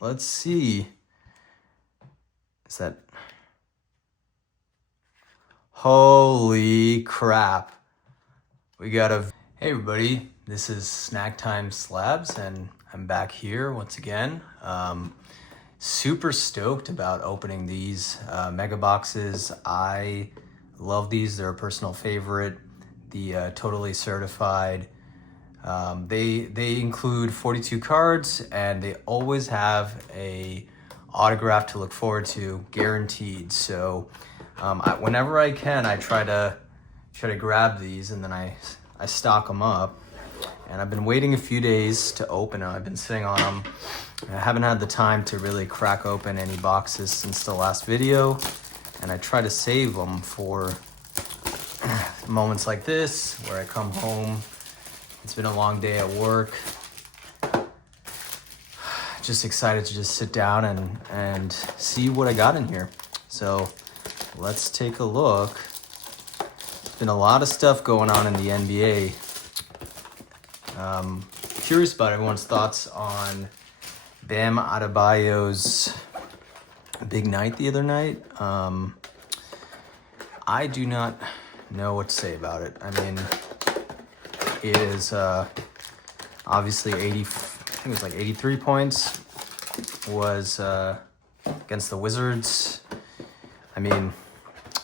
let's see. Is that... Holy crap. We got a... Hey everybody, this is Snack Time Slabs, and I'm back here once again. Super stoked about opening these mega boxes. I love these. They're a personal favorite. The totally certified. They include 42 cards, and they always have a autograph to look forward to, guaranteed. So whenever I can, I try to grab these, and then I stock them up. And I've been waiting a few days to open them. I've been sitting on them. I haven't had the time to really crack open any boxes since the last video, and I try to save them for moments like this where I come home. It's been a long day at work. Just excited to just sit down and see what I got in here. So let's take a look. There's been a lot of stuff going on in the NBA. Curious about everyone's thoughts on Bam Adebayo's big night the other night. I do not know what to say about it. I mean, it is obviously 80, I think it was like 83 points was against the Wizards. I mean,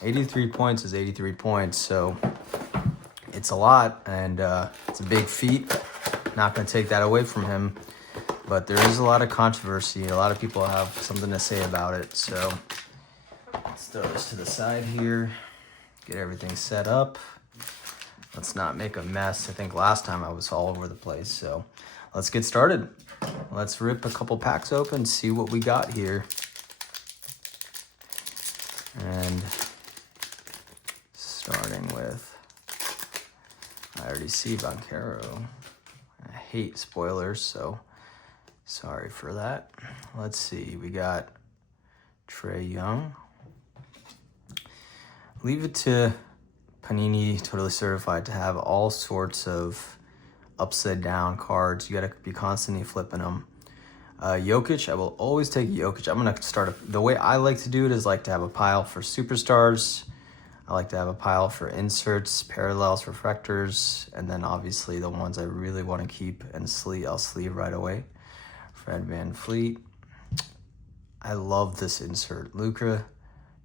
83 points is 83 points, so it's a lot, and it's a big feat. Not going to take that away from him, but there is a lot of controversy. A lot of people have something to say about it, so let's throw this to the side here, get everything set up. Let's not make a mess. I think last time I was all over the place, so let's get started. Let's rip a couple packs open, see what we got here. And starting with, I already see Banchero. I hate spoilers, so sorry for that. Let's see, we got Trae Young. Leave it to Panini, totally certified, to have all sorts of upside down cards. You gotta be constantly flipping them. Jokic, I will always take Jokic. I'm gonna start the way I like to do it is like to have a pile for superstars. I like to have a pile for inserts, parallels, refractors, and then obviously the ones I really want to keep and I'll sleeve right away. Fred VanVleet. I love this insert. Luka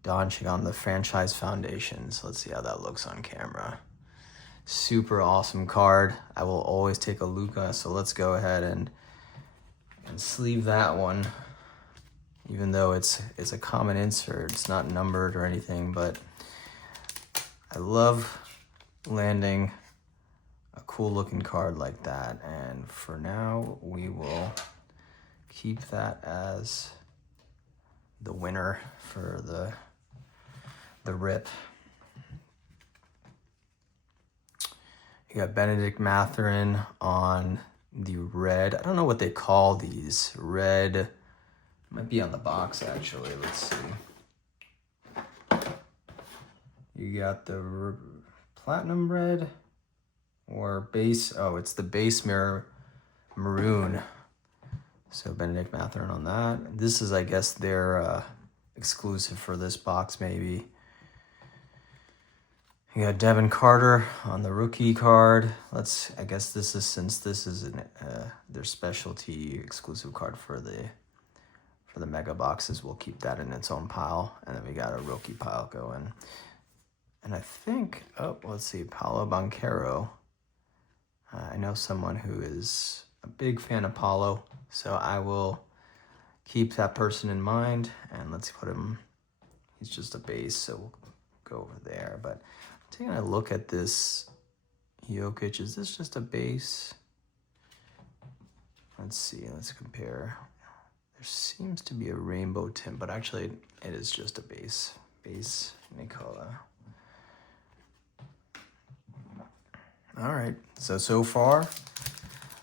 Doncic on the franchise foundations. Let's see how that looks on camera. Super awesome card. I will always take a Luka, so let's go ahead and sleeve that one. Even though it's a common insert, it's not numbered or anything, but I love landing a cool looking card like that. And for now, we will keep that as the winner for the rip. You got Benedict Mathurin on the red. I don't know what they call these. Red, might be on the box actually. Let's see. You got the platinum red or base. Oh, it's the base mirror maroon. So Benedict Mathurin on that. This is, I guess, their exclusive for this box, maybe. You got Devin Carter on the rookie card. I guess this is, since this is their specialty exclusive card for the mega boxes, we'll keep that in its own pile. And then we got a rookie pile going. And I think, let's see, Paolo Banchero. I know someone who is a big fan of Paolo, so I will keep that person in mind. And let's put him, he's just a base, so we'll go over there. But taking a look at this Jokic, is this just a base? Let's see, let's compare. There seems to be a rainbow tint, but actually it is just a base. Base Nicola. All right, so far,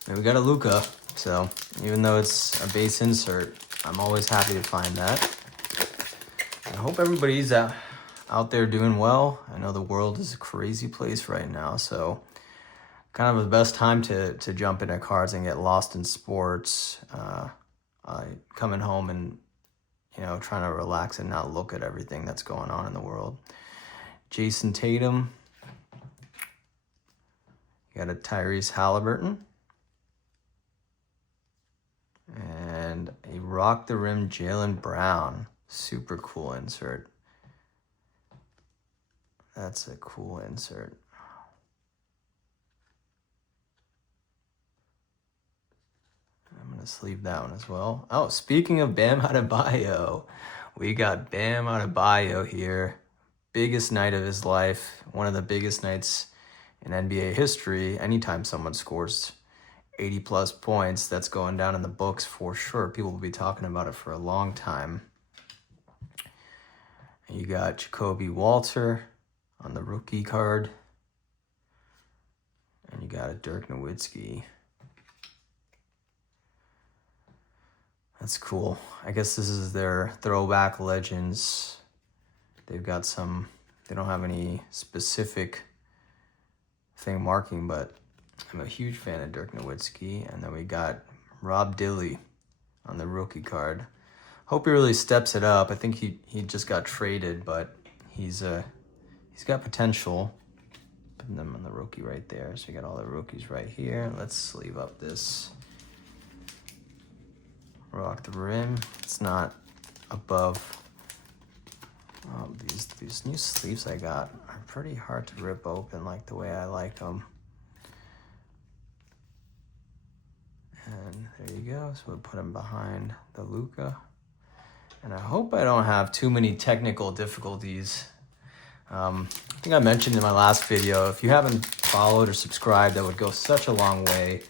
we got a Luka. So even though it's a base insert, I'm always happy to find that. I hope everybody's out there doing well. I know the world is a crazy place right now, so kind of the best time to jump into cards and get lost in sports. I coming home and, you know, trying to relax and not look at everything that's going on in the world. Jason Tatum. You got a Tyrese Halliburton. And a Rock the Rim Jaylen Brown. Super cool insert. That's a cool insert. I'm going to sleeve that one as well. Oh, speaking of Bam Adebayo, we got Bam Adebayo here. Biggest night of his life. One of the biggest nights in NBA history. Anytime someone scores 80 plus points, that's going down in the books for sure. People will be talking about it for a long time. And you got Jacoby Walter on the rookie card. And you got a Dirk Nowitzki. That's cool. I guess this is their throwback legends. They've got some, they don't have any specific thing marking, but I'm a huge fan of Dirk Nowitzki. And then we got Rob Dilley on the rookie card. Hope he really steps it up. I think he just got traded, but he's got potential. Putting them on the rookie right there. So you got all the rookies right here. Let's sleeve up this Rock the Rim. It's not above. These new sleeves I got are pretty hard to rip open like the way I like them. And there you go. So we'll put them behind the Luka. And I hope I don't have too many technical difficulties. I think I mentioned in my last video, if you haven't followed or subscribed, that would go such a long way.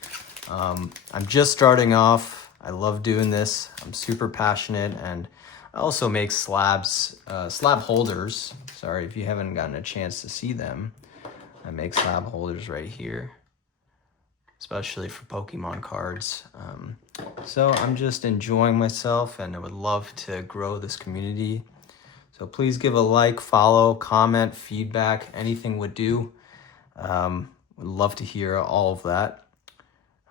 I'm just starting off. I love doing this. I'm super passionate, and I also make slab holders. Sorry if you haven't gotten a chance to see them. I make slab holders right here, especially for Pokemon cards. So I'm just enjoying myself, and I would love to grow this community. So please give a like, follow, comment, feedback, anything would do. Would love to hear all of that.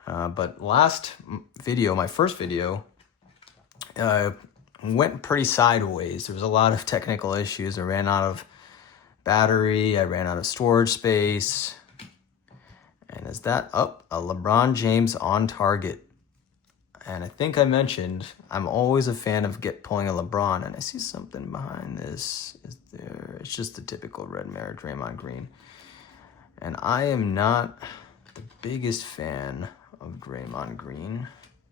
But last video, my first video, went pretty sideways. There was a lot of technical issues. I ran out of battery. I ran out of storage space. And is that up? A LeBron James on target. And I think I mentioned I'm always a fan of pulling a LeBron. And I see something behind this. Is there? It's just the typical red mirror Draymond Green. And I am not the biggest fan of Draymond Green.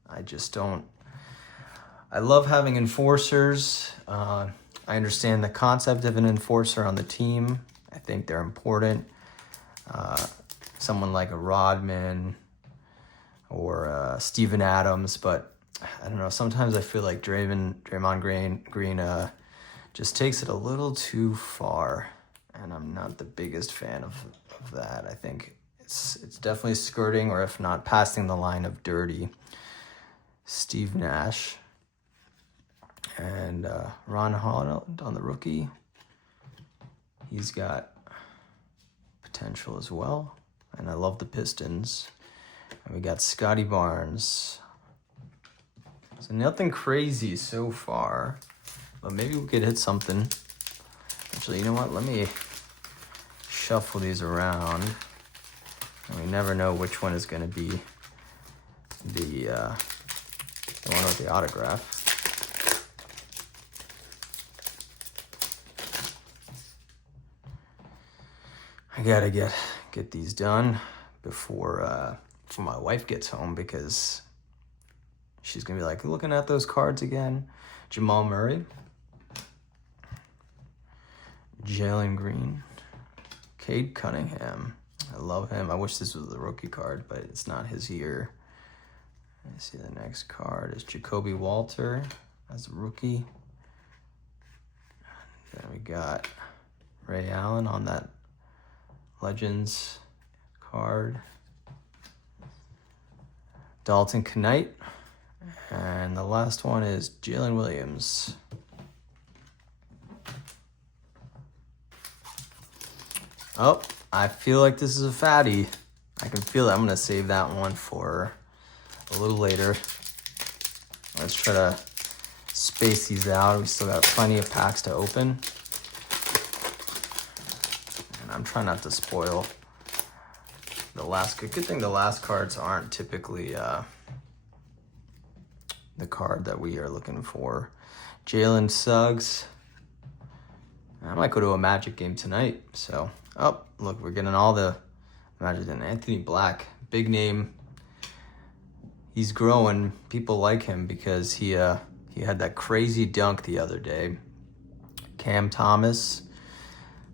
I just don't. I love having enforcers. I understand the concept of an enforcer on the team. I think they're important. Someone like a Rodman or Steven Adams, but I don't know. Sometimes I feel like Draymond Green just takes it a little too far, and I'm not the biggest fan of that. I think it's definitely skirting, or if not, passing the line of dirty. Steve Nash and Ron Holland on the rookie. He's got potential as well, and I love the Pistons. And we got Scotty Barnes. So nothing crazy so far, but maybe we could hit something. Actually, you know what? Let me shuffle these around. And we never know which one is going to be the one with the autograph. I gotta get these done before my wife gets home, because she's gonna be like, looking at those cards again. Jamal Murray, Jalen Green, Cade Cunningham. I love him. I wish this was the rookie card, but it's not his year. Let's see, the next card is Jacoby Walter as a rookie. Then we got Ray Allen on that Legends card. Dalton Knight. And the last one is Jalen Williams. Oh, I feel like this is a fatty. I can feel it. I'm going to save that one for a little later. Let's try to space these out. We still got plenty of packs to open. And I'm trying not to spoil the last. Good thing the last cards aren't typically the card that we are looking for. Jalen Suggs. I might go to a Magic game tonight. So, oh, look, we're getting all the Magic. And Anthony Black, big name. He's growing. People like him because he had that crazy dunk the other day. Cam Thomas,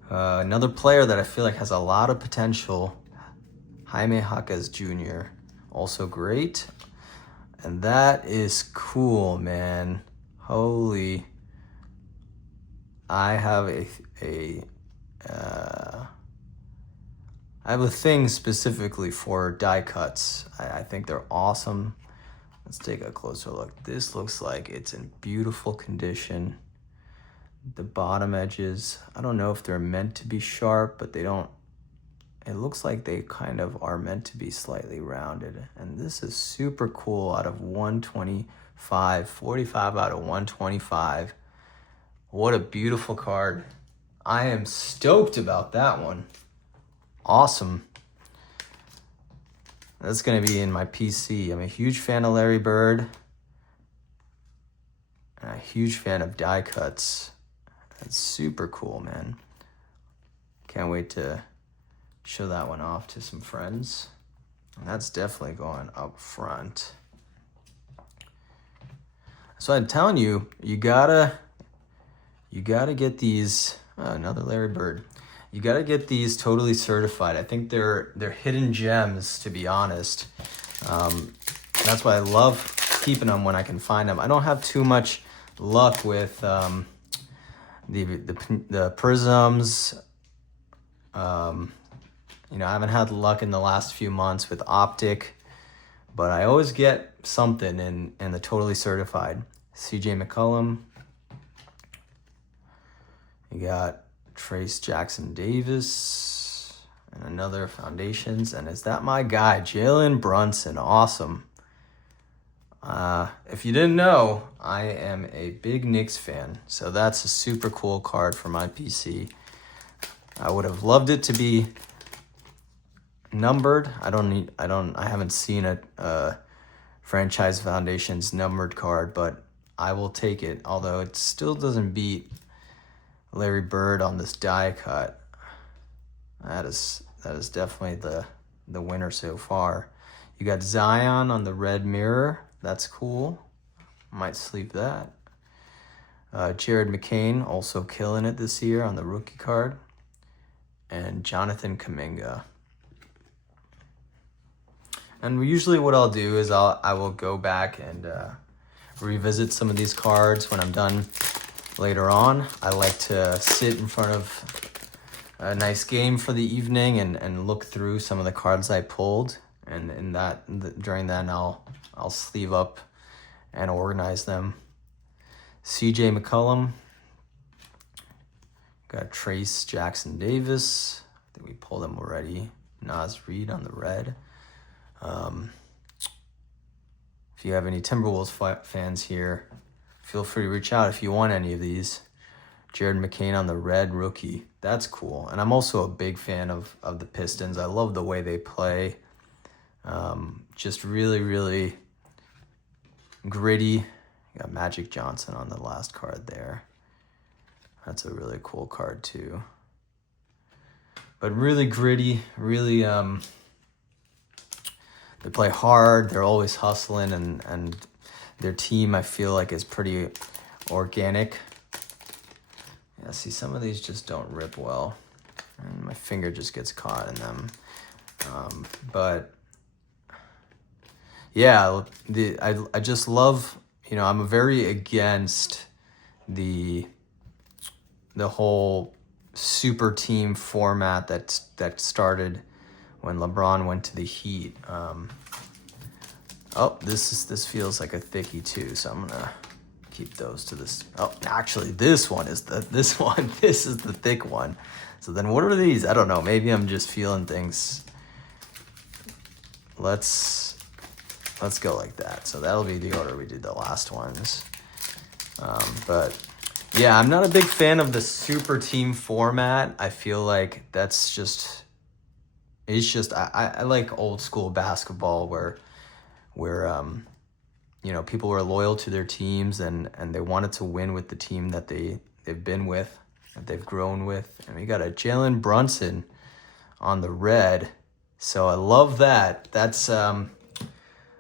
another player that I feel like has a lot of potential. Jaime Jaquez Jr., also great. And that is cool, man. Holy. I have I have a thing specifically for die cuts. I think they're awesome. Let's take a closer look. This looks like it's in beautiful condition. The bottom edges, I don't know if they're meant to be sharp, but they don't. It looks like they kind of are meant to be slightly rounded. And this is super cool out of 125, 45 out of 125. What a beautiful card. I am stoked about that one. Awesome. That's going to be in my PC. I'm a huge fan of Larry Bird. And a huge fan of die cuts. That's super cool, man. Can't wait to show that one off to some friends. And that's definitely going up front. So I'm telling you, you gotta get these. Another Larry Bird. You gotta get these totally certified. I think they're hidden gems, to be honest. That's why I love keeping them when I can find them. I don't have too much luck with the prisms. You know, I haven't had luck in the last few months with Optic, but I always get something in the totally certified. CJ McCollum. You got Trace Jackson Davis and another Foundations. And is that my guy, Jalen Brunson? Awesome. If you didn't know, I am a big Knicks fan, so that's a super cool card for my PC. I would have loved it to be numbered. I haven't seen a Franchise Foundations numbered card, but I will take it. Although it still doesn't beat Larry Bird on this die cut. That is definitely the winner so far. You got Zion on the red mirror. That's cool. Might sleeve that. Jared McCain also killing it this year on the rookie card. And Jonathan Kuminga. And usually what I'll do is I will go back and revisit some of these cards when I'm done later on. I like to sit in front of a nice game for the evening and look through some of the cards I pulled. And during that, I'll sleeve up and organize them. CJ McCollum. Got Trace Jackson Davis. I think we pulled him already. Naz Reid on the red. If you have any Timberwolves fans here, feel free to reach out if you want any of these. Jared McCain on the red rookie. That's cool. And I'm also a big fan of the Pistons. I love the way they play. Just really, really gritty. You got Magic Johnson on the last card there. That's a really cool card too. But really gritty, really they play hard, they're always hustling, and their team I feel like is pretty organic. Yeah, see, some of these just don't rip well. And my finger just gets caught in them. But yeah, I just love, I'm very against the whole super team format that started when LeBron went to the Heat. This feels like a thickie too, so I'm gonna keep those to this. Oh, actually, this is the thick one. So then what are these? I don't know. Maybe I'm just feeling things. Let's go like that. So that'll be the order we did the last ones. But yeah, I'm not a big fan of the super team format. I feel like that's just, it's just, I like old school basketball where you know, people were loyal to their teams and they wanted to win with the team that they've been with, that they've grown with. And we got a Jalen Brunson on the red. So I love that. That's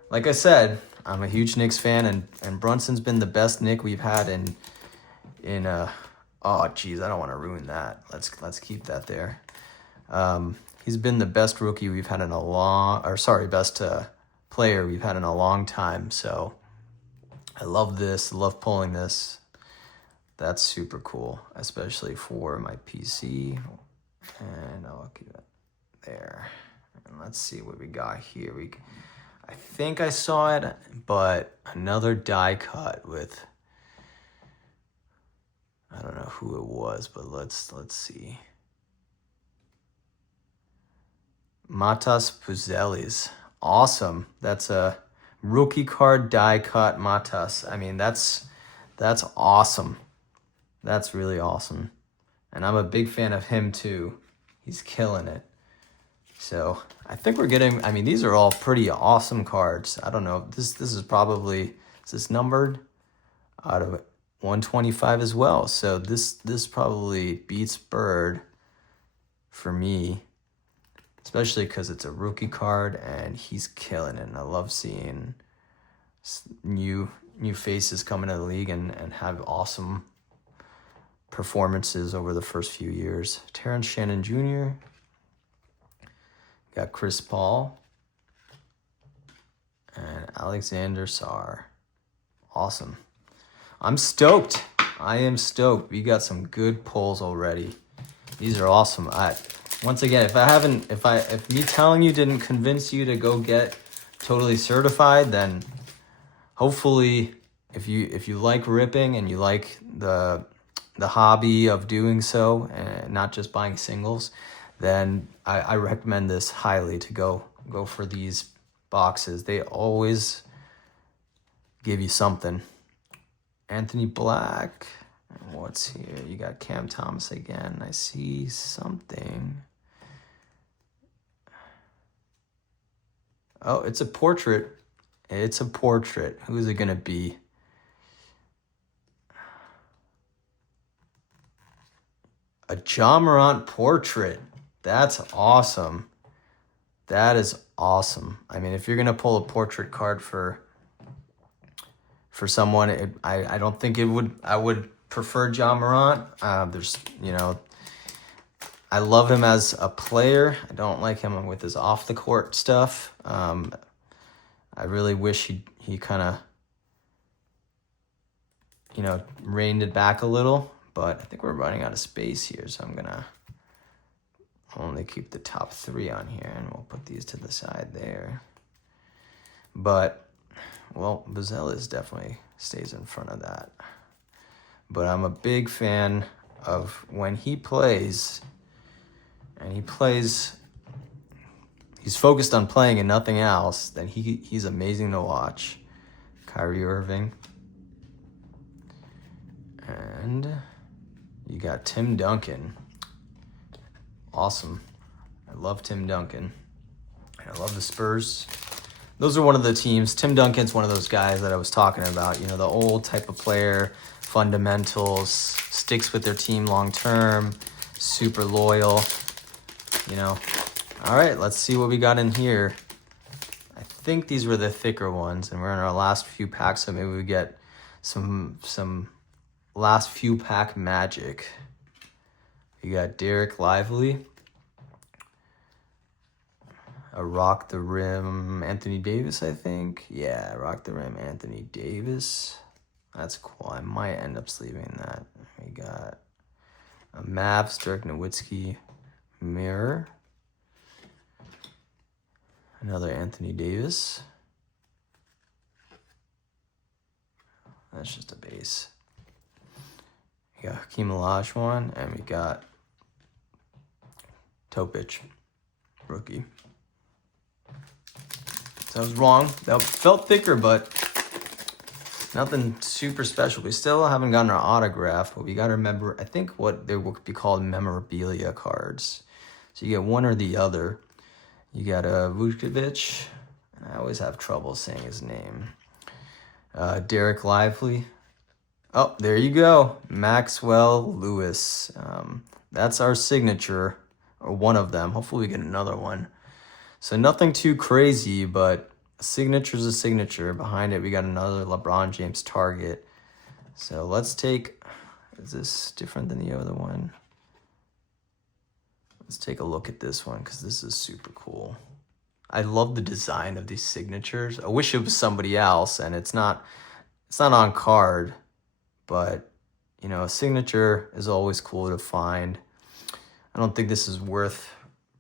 like I said, I'm a huge Knicks fan, and Brunson's been the best Knick we've had in oh geez, I don't want to ruin that. Let's keep that there. He's been the best rookie we've had in a long, or sorry, best player we've had in a long time. So I love this. Love pulling this. That's super cool, especially for my PC. And I'll keep it there. And let's see what we got here. I think I saw it, but another die cut with, I don't know who it was, but let's see. Matas Puzelis. Awesome. That's a rookie card die cut Matas. I mean, that's awesome. That's really awesome. And I'm a big fan of him too. He's killing it. So I think we're getting, I mean, these are all pretty awesome cards. I don't know. This is probably, is this numbered out of 125 as well? So this probably beats Bird for me, especially because it's a rookie card and he's killing it. And I love seeing new faces come into the league and have awesome performances over the first few years. Terrence Shannon Jr., got Chris Paul and Alexander Sarr. Awesome. I'm stoked. I am stoked. We got some good pulls already. These are awesome. Once again, if me telling you didn't convince you to go get totally certified, then hopefully if you like ripping and you like the hobby of doing so and not just buying singles, then I recommend this highly to go for these boxes. They always give you something. Anthony Black. What's here? You got Cam Thomas again. I see something. Oh, it's a portrait. It's a portrait. Who's it going to be? A Ja Morant portrait. That's awesome. That is awesome. I mean, if you're going to pull a portrait card for someone, I don't think I would prefer Ja Morant. There's, you know, I love him as a player. I don't like him with his off the court stuff. I really wish he kind of, you know, reined it back a little, but I think we're running out of space here, so I'm gonna only keep the top 3 on here, and we'll put these to the side there. But, well, Buzelis definitely stays in front of that. But I'm a big fan of when he plays, and he's focused on playing and nothing else, then he's amazing to watch. Kyrie Irving. And you got Tim Duncan. Awesome. I love Tim Duncan. And I love the Spurs. Those are one of the teams. Tim Duncan's one of those guys that I was talking about. You know, the old type of player, fundamentals, sticks with their team long term, super loyal, you know. All right, let's see what we got in here. I think these were the thicker ones, and we're in our last few packs, so maybe we get some last few pack magic. You got Derek Lively, a Rock the Rim Anthony Davis, I think. Yeah, Rock the Rim Anthony Davis. That's cool. I might end up sleeving that. We got a Mavs Dirk Nowitzki mirror. Another Anthony Davis. That's just a base. We got Hakeem Olajuwon, and we got Topic, rookie. So I was wrong. That felt thicker, but Nothing super special. We still haven't gotten our autograph, but we got to remember, I think what they would be called memorabilia cards. So you get one or the other. You got a Vukovic. I always have trouble saying his name. Derek Lively. Oh, there you go. Maxwell Lewis. That's our signature, or one of them. Hopefully we get another one. So nothing too crazy, but a signature's a signature. Behind it, we got another LeBron James target. So let's take, is this different than the other one? Let's take a look at this one because this is super cool. I love the design of these signatures. I wish it was somebody else, and it's not on card, but you know, a signature is always cool to find. I don't think this is worth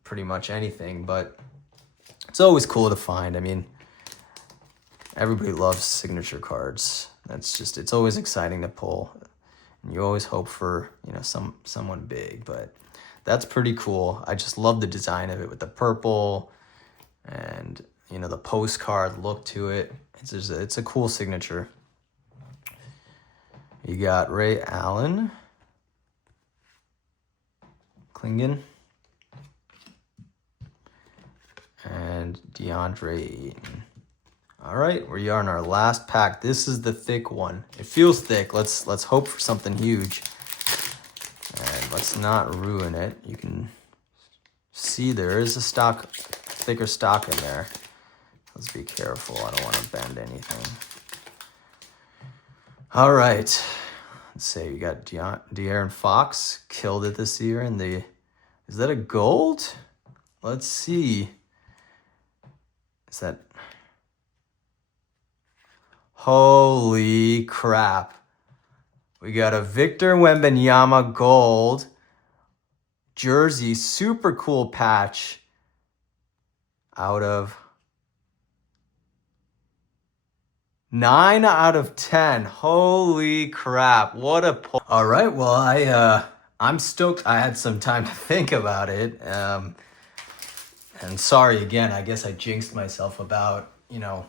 pretty much anything, but it's always cool to find. I mean, everybody loves signature cards. It's always exciting to pull. And you always hope for, you know, someone big, but that's pretty cool. I just love the design of it with the purple and, you know, the postcard look to it. It's a cool signature. You got Ray Allen, Klingen, and DeAndre Ayton. All right, we are in our last pack. This is the thick one. It feels thick. Let's hope for something huge. And let's not ruin it. You can see there is a thicker stock in there. Let's be careful. I don't want to bend anything. All right. Let's say we got De'Aaron Fox. Killed it this year. Is that a gold? Let's see. Is that... Holy crap. We got a Victor Wembanyama gold jersey, super cool patch out of 9 out of 10. Holy crap. What a pull. All right, well, I'm stoked. I had some time to think about it. And sorry again, I guess I jinxed myself about, you know,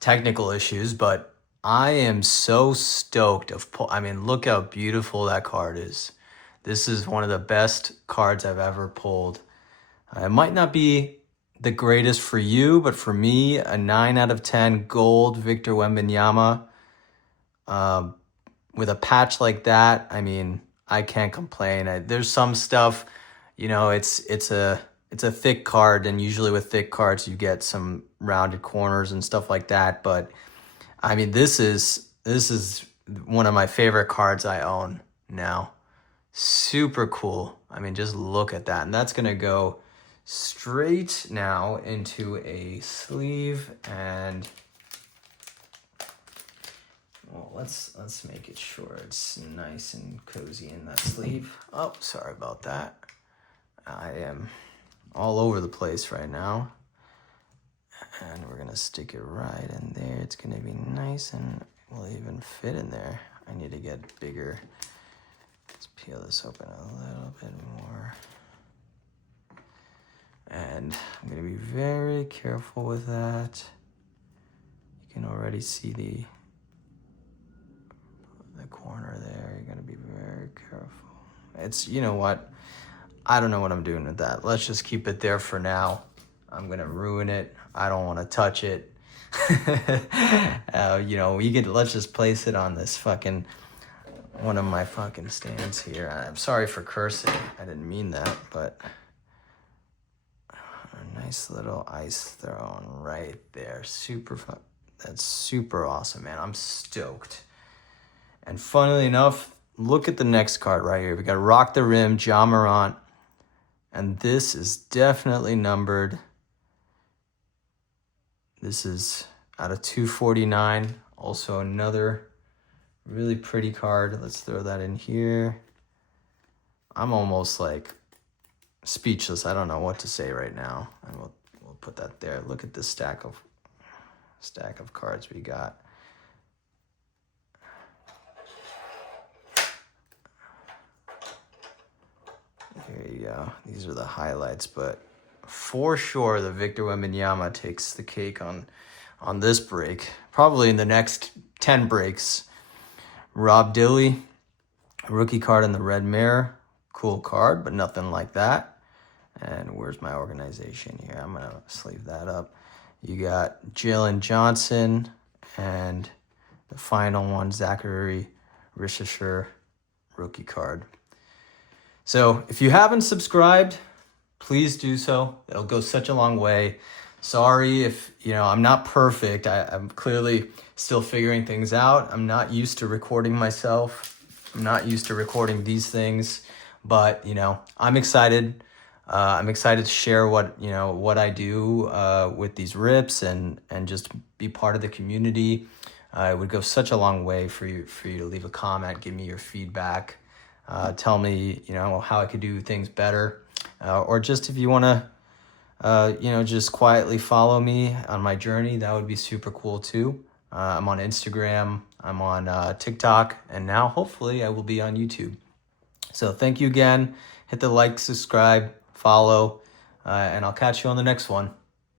technical issues, but I am so stoked I mean, look how beautiful that card is. This is one of the best cards I've ever pulled. It might not be the greatest for you, but for me, a 9 out of 10 gold Victor Wembanyama with a patch like that, I mean, I can't complain. There's some stuff, you know, it's a thick card, and usually with thick cards you get some rounded corners and stuff like that. But I mean, this is one of my favorite cards I own now. Super cool. I mean, just look at that. And that's gonna go straight now into a sleeve. And well, let's make it sure it's nice and cozy in that sleeve. Oh, sorry about that. I am all over the place right now. And we're gonna stick it right in there. It's gonna be nice and will even fit in there. I need to get bigger. Let's peel this open a little bit more. And I'm gonna be very careful with that. You can already see the corner there. You're gonna be very careful. It's, you know what? I don't know what I'm doing with that. Let's just keep it there for now. I'm gonna ruin it. I don't want to touch it. You know, let's just place it on this fucking one of my fucking stands here. I'm sorry for cursing. I didn't mean that, but a nice little ice throne right there. That's super awesome, man. I'm stoked. And funnily enough, look at the next card right here. We got Rock the Rim, Ja Morant, and this is definitely numbered. This is out of 249. Also another really pretty card. Let's throw that in here. I'm almost like speechless. I don't know what to say right now. And we'll put that there. Look at this stack of cards we got. Here you go. These are the highlights, but for sure the Victor Wembanyama takes the cake on on this break, probably in the next 10 breaks. Rob Dilly, rookie card in the red mirror. Cool card, but nothing like that. And where's my organization here? I'm going to sleeve that up. You got Jalen Johnson, and the final one, Zachary Rishisher, rookie card. So if you haven't subscribed, please do so. It'll go such a long way. Sorry if, I'm not perfect. I'm clearly still figuring things out. I'm not used to recording myself. I'm not used to recording these things, but, I'm excited. I'm excited to share what I do with these rips and just be part of the community. It would go such a long way for you to leave a comment, give me your feedback, tell me how I could do things better, or just if you want to just quietly follow me on my journey, that would be super cool too. I'm on Instagram, I'm on TikTok, and now hopefully I will be on YouTube. So thank you again. Hit the like, subscribe, follow, and I'll catch you on the next one.